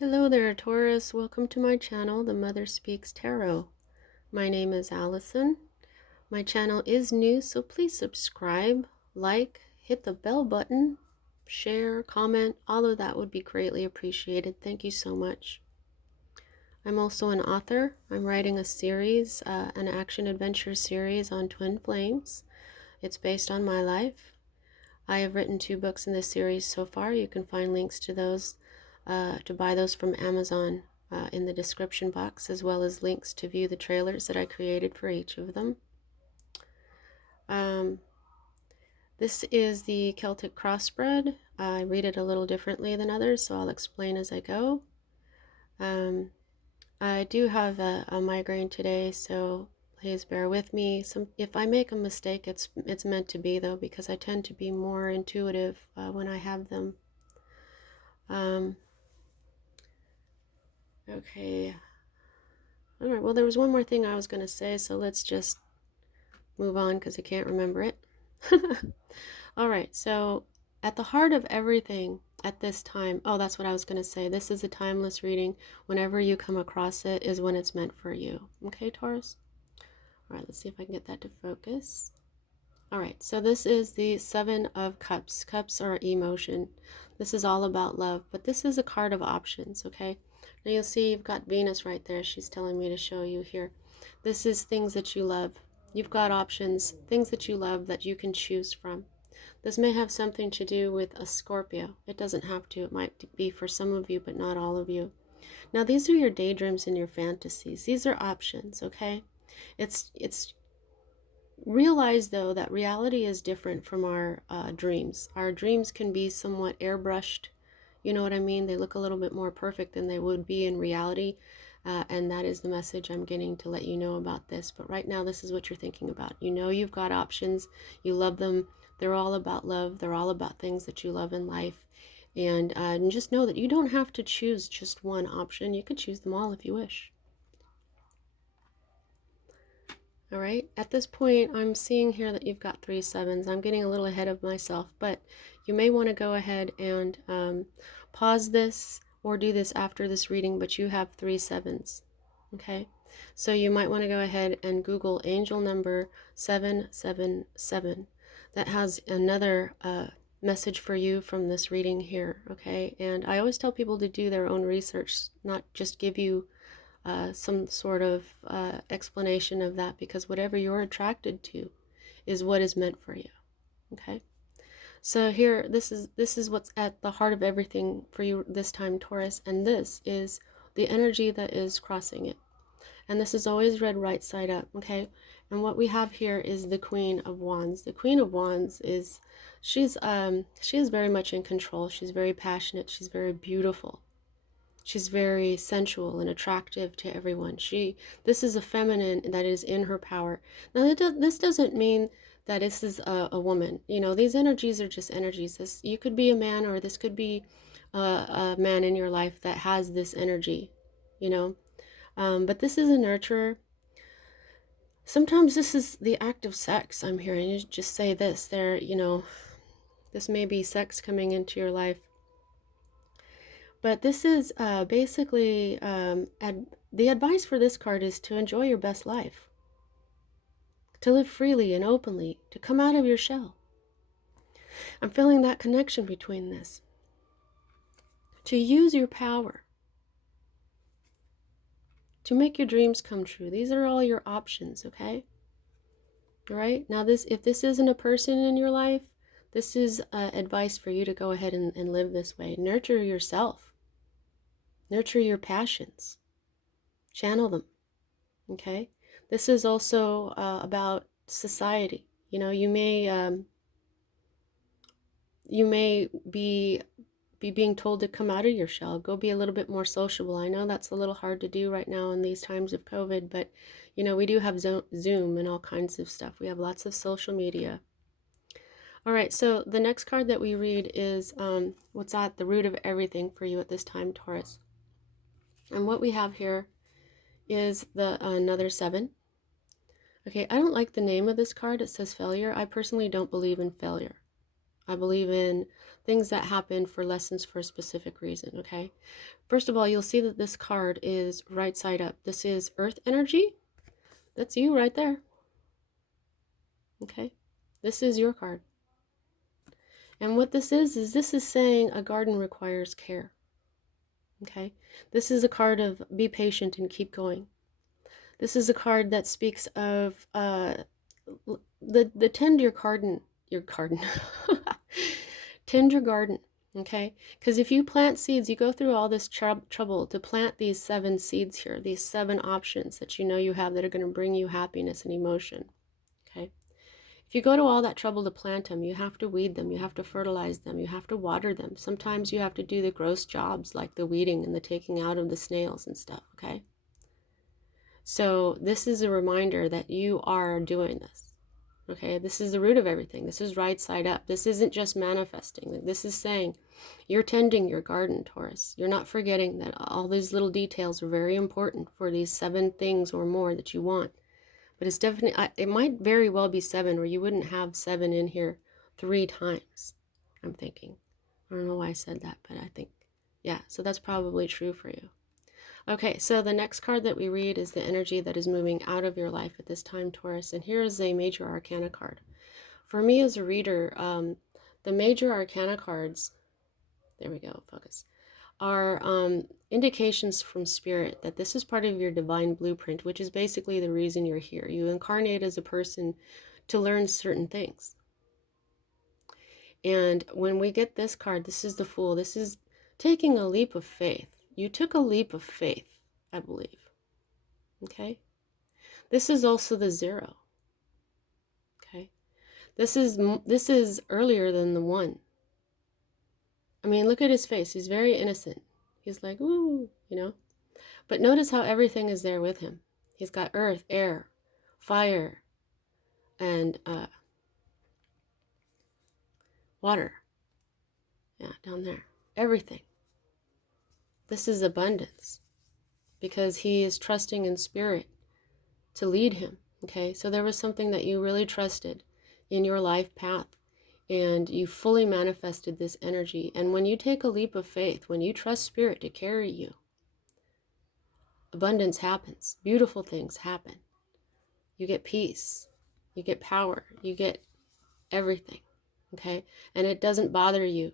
Hello there, Taurus. Welcome to my channel, The Mother Speaks Tarot. My name is Allison. My channel is new, so please subscribe, like, hit the bell button, share, comment. All of that would be greatly appreciated. Thank you so much. I'm also an author. I'm writing a series, an action-adventure series on twin flames. It's based on my life. I have written 2 books in this series so far. You can find links to those, to buy those from Amazon in the description box, as well as links to view the trailers that I created for each of them. This is the Celtic Crossbred. I read it a little differently than others, so I'll explain as I go. I do have a migraine today, so please bear with me. If I make a mistake, it's meant to be, though, because I tend to be more intuitive when I have them. Okay. All right, well, there was one more thing I was going to say, so let's just move on because I can't remember it. All right, so at the heart of everything at this time, oh, that's what I was going to say. This is a timeless reading. Whenever you come across it is when it's meant for you. Okay, Taurus? All right, let's see if I can get that to focus. All right, so this is the 7 of Cups. Cups are emotion. This is all about love, but this is a card of options, okay? Now you'll see you've got Venus right there. She's telling me to show you here. This is things that you love. You've got options, things that you love that you can choose from. This may have something to do with a Scorpio. It doesn't have to. It might be for some of you, but not all of you. Now these are your daydreams and your fantasies. These are options, okay? It's Realize, though, that reality is different from our dreams. Our dreams can be somewhat airbrushed. You know what I mean? They look a little bit more perfect than they would be in reality. And that is the message I'm getting to let you know about this. But right now, this is what you're thinking about. You know you've got options. You love them. They're all about love. They're all about things that you love in life. And just know that you don't have to choose just one option. You could choose them all if you wish. All right, at this point, I'm seeing here that you've got 3 sevens. I'm getting a little ahead of myself, but you may want to go ahead and pause this or do this after this reading, but you have 3 sevens, okay? So you might want to go ahead and Google angel number 777. That has another message for you from this reading here, okay? And I always tell people to do their own research, not just give you some sort of explanation of that, because whatever you're attracted to is what is meant for you. Okay, so here, this is what's at the heart of everything for you this time, Taurus, and this is the energy that is crossing it. And this is always read right side up, okay? And what we have here is the Queen of Wands. The Queen of Wands is she is very much in control. She's very passionate. She's very beautiful. She's very sensual and attractive to everyone. This is a feminine that is in her power. Now, this doesn't mean that this is a woman. You know, these energies are just energies. You could be a man, or this could be a man in your life that has this energy, you know. But this is a nurturer. Sometimes this is the act of sex. I'm hearing you just say this. This may be sex coming into your life. But this is basically, the advice for this card is to enjoy your best life, to live freely and openly, to come out of your shell. I'm feeling that connection between this. To use your power, to make your dreams come true. These are all your options, okay? All right? Now, if this isn't a person in your life, this is advice for you to go ahead and live this way. Nurture yourself. Nurture your passions. Channel them. Okay? This is also about society. You know, you may be being told to come out of your shell. Go be a little bit more sociable. I know that's a little hard to do right now in these times of COVID, but you know, we do have Zoom and all kinds of stuff. We have lots of social media. All right, so the next card that we read is what's at the root of everything for you at this time, Taurus. And what we have here is another 7. Okay, I don't like the name of this card. It says failure. I personally don't believe in failure. I believe in things that happen for lessons for a specific reason, okay? First of all, you'll see that this card is right side up. This is earth energy. That's you right there. Okay? This is your card. And what this is saying a garden requires care. Okay? This is a card of be patient and keep going. This is a card that speaks of the tend your garden, tend your garden, okay? Because if you plant seeds, you go through all this trouble to plant these 7 seeds here, these 7 options that you know you have that are going to bring you happiness and emotion, okay? If you go to all that trouble to plant them, you have to weed them, you have to fertilize them, you have to water them. Sometimes you have to do the gross jobs like the weeding and the taking out of the snails and stuff, okay? So this is a reminder that you are doing this. Okay, this is the root of everything. This is right side up. This isn't just manifesting. This is saying you're tending your garden, Taurus. You're not forgetting that all these little details are very important for these 7 things or more that you want. But it's definitely, it might very well be 7, or you wouldn't have 7 in here 3 times, I'm thinking. I don't know why I said that, but I think, yeah, so that's probably true for you. Okay, so the next card that we read is the energy that is moving out of your life at this time, Taurus. And here is a major arcana card. For me as a reader, the major arcana cards, there we go, focus, are indications from spirit that this is part of your divine blueprint, which is basically the reason you're here. You incarnate as a person to learn certain things. And when we get this card, this is the Fool. This is taking a leap of faith. You took a leap of faith, I believe. Okay? This is also the 0. Okay? This is earlier than the 1. I mean, look at his face. He's very innocent. He's like, ooh, you know? But notice how everything is there with him. He's got earth, air, fire, and water. Yeah, down there. Everything. This is abundance because he is trusting in spirit to lead him, okay? So there was something that you really trusted in your life path and you fully manifested this energy. And when you take a leap of faith, when you trust spirit to carry you, abundance happens. Beautiful things happen. You get peace. You get power. You get everything, okay? And it doesn't bother you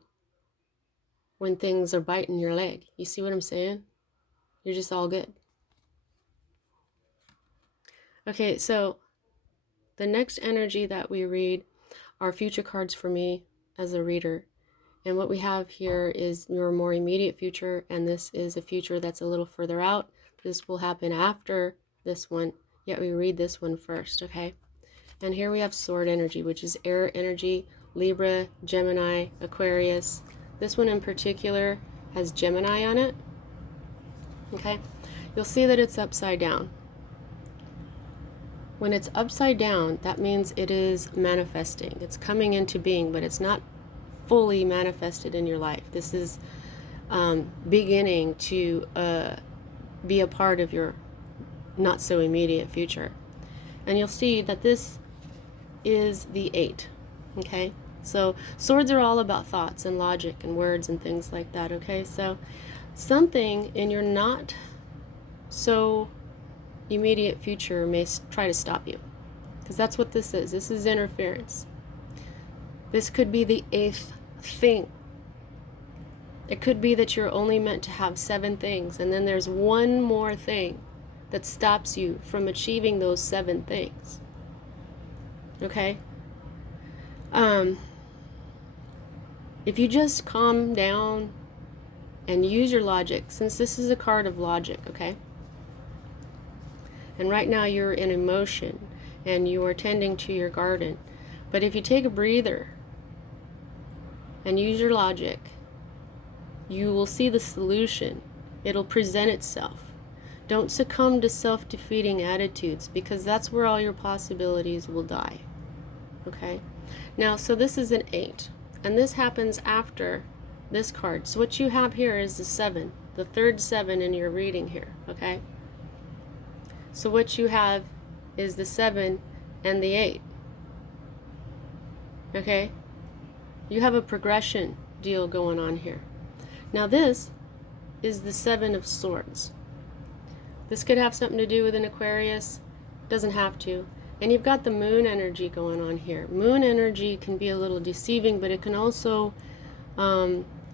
when things are biting your leg. You see what I'm saying? You're just all good. Okay, so the next energy that we read are future cards for me as a reader. And what we have here is your more immediate future, and this is a future that's a little further out. This will happen after this one, yet we read this one first, okay? And here we have sword energy, which is air energy, Libra, Gemini, Aquarius. This one in particular has Gemini on it, okay? You'll see that it's upside down. When it's upside down, that means it is manifesting. It's coming into being, but it's not fully manifested in your life. This is beginning to be a part of your not so immediate future. And you'll see that this is the 8, okay? So swords are all about thoughts and logic and words and things like that, okay? So something in your not so immediate future may try to stop you, because that's what this is. This is interference. This could be the 8th thing. It could be that you're only meant to have 7 things, and then there's one more thing that stops you from achieving those 7 things. Okay? If you just calm down and use your logic, since this is a card of logic, okay? And right now you're in emotion and you are tending to your garden. But if you take a breather and use your logic, you will see the solution. It'll present itself. Don't succumb to self-defeating attitudes, because that's where all your possibilities will die. Okay? Now, so this is an 8. And this happens after this card. So what you have here is the 7. The third 7 in your reading here. Okay? So what you have is the 7 and the 8. Okay? You have a progression deal going on here. Now this is the Seven of Swords. This could have something to do with an Aquarius. Doesn't have to. And you've got the moon energy going on here. Moon energy can be a little deceiving, but it can also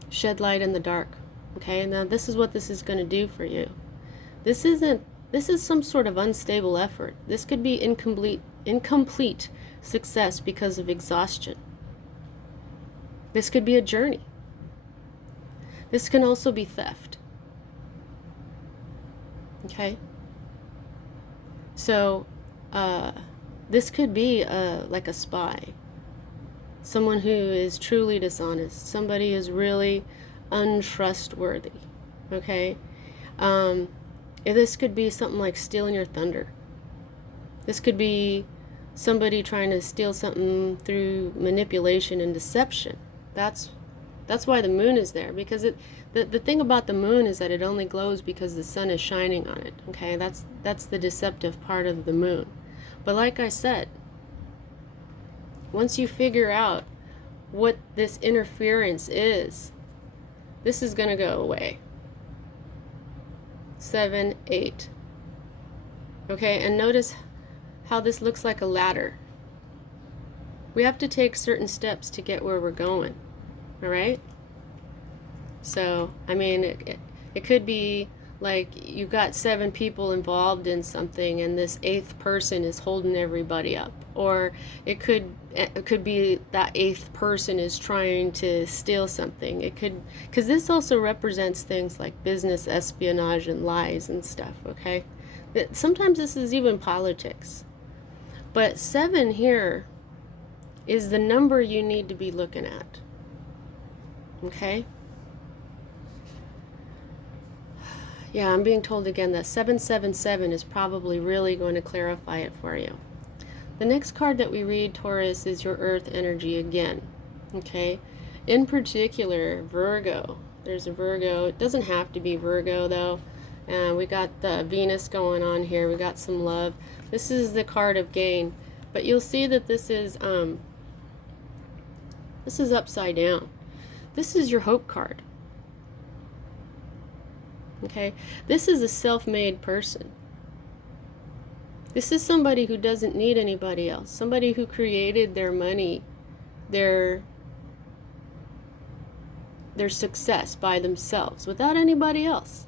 shed light in the dark. Okay, now this is what this is going to do for you. This is some sort of unstable effort. This could be incomplete success because of exhaustion. This could be a journey. This can also be theft. Okay? So, this could be like a spy. Someone who is truly dishonest. Somebody who is really untrustworthy. Okay? This could be something like stealing your thunder. This could be somebody trying to steal something through manipulation and deception. That's why the moon is there, because the thing about the moon is that it only glows because the sun is shining on it. Okay, that's the deceptive part of the moon. But like I said, once you figure out what this interference is, this is going to go away. 7, 8. Okay, and notice how this looks like a ladder. We have to take certain steps to get where we're going. All right? So, I mean, it could be like you've got 7 people involved in something and this 8th person is holding everybody up. Or it could be that 8th person is trying to steal something. It could, because this also represents things like business espionage and lies and stuff, okay? Sometimes this is even politics. But 7 here is the number you need to be looking at. Okay? Yeah, I'm being told again that 777 is probably really going to clarify it for you. The next card that we read, Taurus, is your earth energy again. Okay? In particular, Virgo. There's a Virgo. It doesn't have to be Virgo, though. We got the Venus going on here. We got some love. This is the card of gain. But you'll see that this is upside down. This is your hope card. Okay? This is a self-made person. This is somebody who doesn't need anybody else. Somebody who created their money, their success by themselves without anybody else.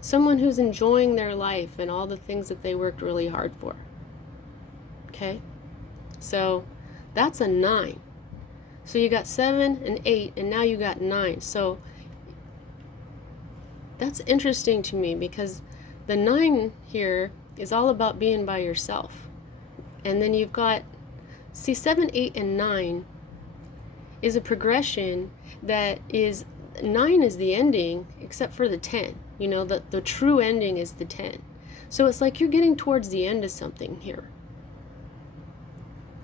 Someone who's enjoying their life and all the things that they worked really hard for. Okay? So that's a 9. So you got 7 and 8, and now you got 9. So that's interesting to me, because the 9 here is all about being by yourself. And then you've got, see, 7, 8, and 9 is a progression that is, 9 is the ending, except for the 10. You know, the true ending is the 10. So it's like you're getting towards the end of something here.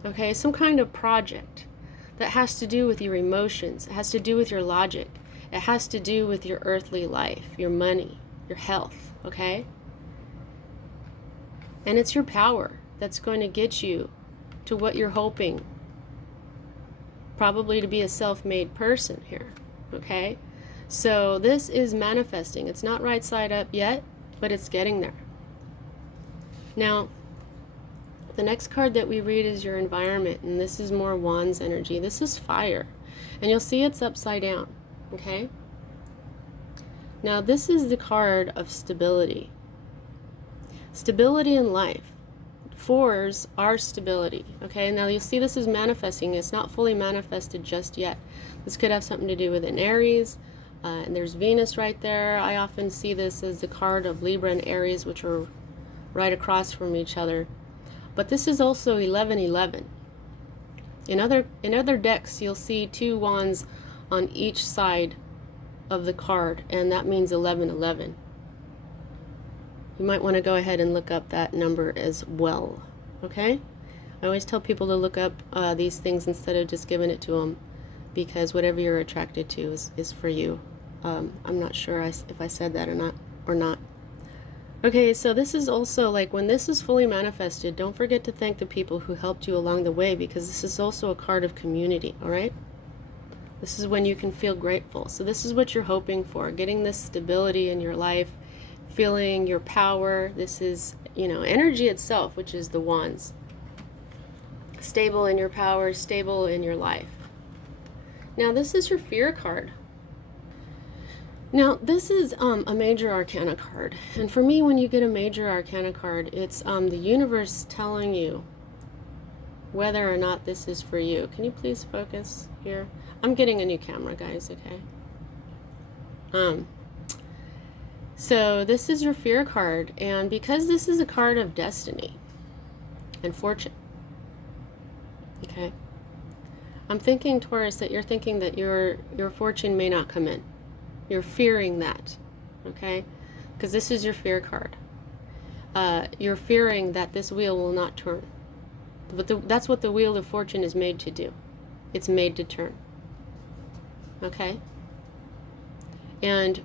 Okay, some kind of project that has to do with your emotions. It has to do with your logic. It has to do with your earthly life, your money, your health, okay? And it's your power that's going to get you to what you're hoping. Probably to be a self-made person here, okay? So this is manifesting. It's not right side up yet, but it's getting there. Now, the next card that we read is your environment, and this is more Wands energy. This is fire, and you'll see it's upside down, okay? Now, this is the card of stability. Stability in life. 4s are stability, okay? Now, you'll see this is manifesting. It's not fully manifested just yet. This could have something to do with an Aries, and there's Venus right there. I often see this as the card of Libra and Aries, which are right across from each other. But this is also 11-11. In other decks, you'll see 2 wands on each side of the card, and that means 11-11. You might want to go ahead and look up that number as well, okay? I always tell people to look up these things instead of just giving it to them, because whatever you're attracted to is for you. I'm not sure if I said that or not. Okay, so this is also like when this is fully manifested, don't forget to thank the people who helped you along the way, because this is also a card of community, all right? This is when you can feel grateful. So this is what you're hoping for, getting this stability in your life, feeling your power. This is, energy itself, which is the wands. Stable in your power, stable in your life. Now this is your fear card. Now, this is a major arcana card. And for me, when you get a major arcana card, it's the universe telling you whether or not this is for you. Can you please focus here? I'm getting a new camera, guys, okay? So this is your fear card. And because this is a card of destiny and fortune, okay? I'm thinking, Taurus, that you're thinking that your fortune may not come in. You're fearing that, okay? Because this is your fear card. You're fearing that this wheel will not turn. But that's what the wheel of fortune is made to do. It's made to turn, okay? And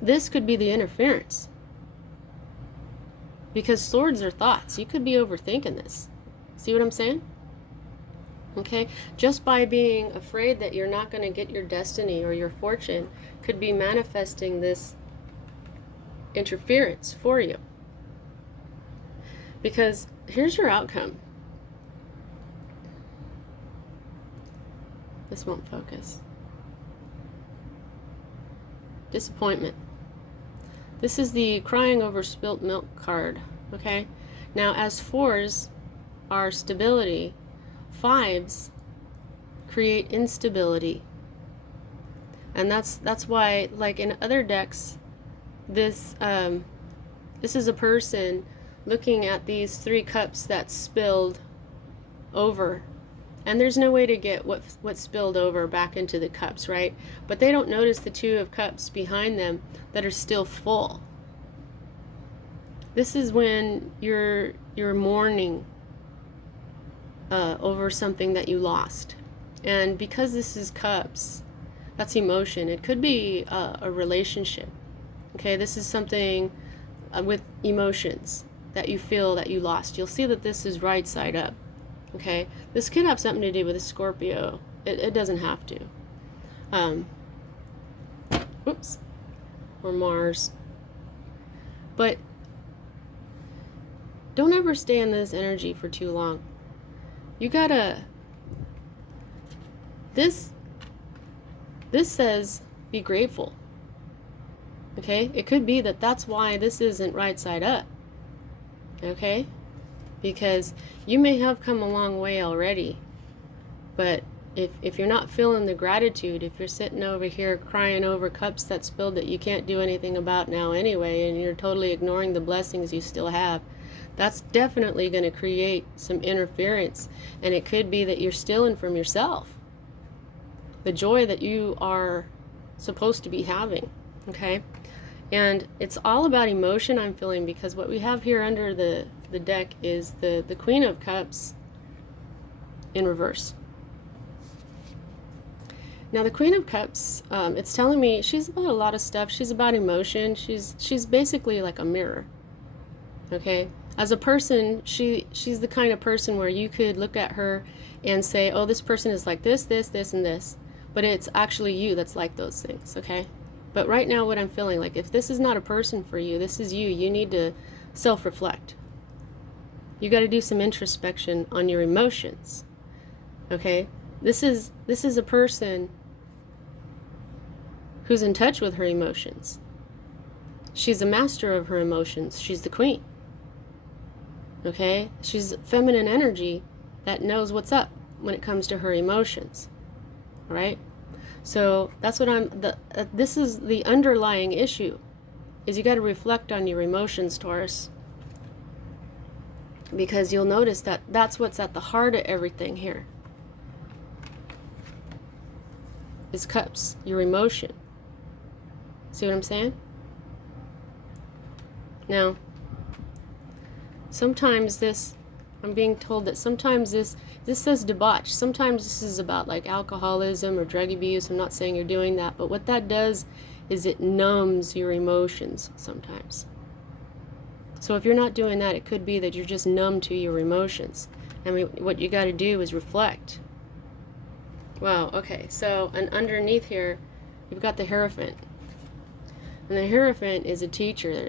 this could be the interference. Because swords are thoughts. You could be overthinking this. See what I'm saying? Okay, just by being afraid that you're not going to get your destiny or your fortune could be manifesting this interference for you. Because here's your outcome. This won't focus. Disappointment. This is the crying over spilt milk card, okay? Now, as fours are stability, fives create instability. And that's why, like in other decks, this is a person looking at these 3 cups that spilled over, and there's no way to get what spilled over back into the cups, right? But they don't notice the 2 of cups behind them that are still full. This is when you're mourning over something that you lost. And because this is cups, that's emotion. It could be a relationship. Okay, this is something with emotions that you feel that you lost. You'll see that this is right side up. Okay, this could have something to do with a Scorpio. It doesn't have to. Oops. Or Mars. But don't ever stay in this energy for too long. You gotta, this says be grateful, okay? It could be that that's why this isn't right side up, okay? Because you may have come a long way already, but if you're not feeling the gratitude, if you're sitting over here crying over cups that spilled that you can't do anything about now anyway, and you're totally ignoring the blessings you still have, that's definitely going to create some interference. And it could be that you're stealing from yourself the joy that you are supposed to be having, okay? And it's all about emotion, I'm feeling, because what we have here under the deck is the Queen of Cups in reverse. Now the Queen of Cups, it's telling me she's about a lot of stuff. She's about emotion. She's basically like a mirror, okay? As a person, she's the kind of person where you could look at her and say, oh, this person is like this, this, this, and this. But it's actually you that's like those things, okay? But right now what I'm feeling, like if this is not a person for you, this is you. You need to self-reflect. You got to do some introspection on your emotions, okay? This is a person who's in touch with her emotions. She's a master of her emotions. She's the queen. Okay? She's feminine energy that knows what's up when it comes to her emotions. All right? So that's what this is the underlying issue, is you got to reflect on your emotions, Taurus. Because you'll notice that that's what's at the heart of everything here. Is cups, your emotion. See what I'm saying? Now, sometimes I'm being told that sometimes this says debauch. Sometimes this is about like alcoholism or drug abuse. I'm not saying you're doing that, but what that does is it numbs your emotions sometimes. So if you're not doing that, it could be that you're just numb to your emotions. And what you got to do is reflect. Wow, okay, so and underneath here, you've got the Hierophant. And the Hierophant is a teacher.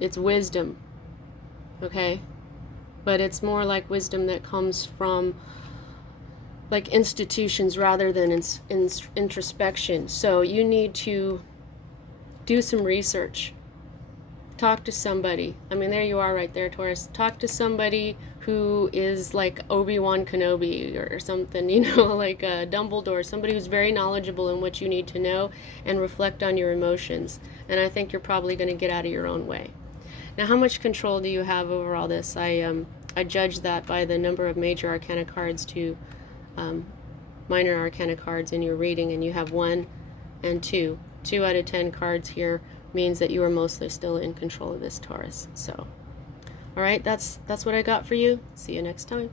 It's wisdom, okay? But it's more like wisdom that comes from like institutions rather than introspection. So you need to do some research. Talk to somebody. I mean, there you are right there, Taurus. Talk to somebody who is like Obi-Wan Kenobi or something, you know, like Dumbledore, somebody who's very knowledgeable in what you need to know, and reflect on your emotions. And I think you're probably going to get out of your own way. Now, how much control do you have over all this? I judge that by the number of major arcana cards to minor arcana cards in your reading, and you have 1 and 2. 2 out of 10 cards here means that you are mostly still in control of this, Taurus. So, all right, that's what I got for you. See you next time.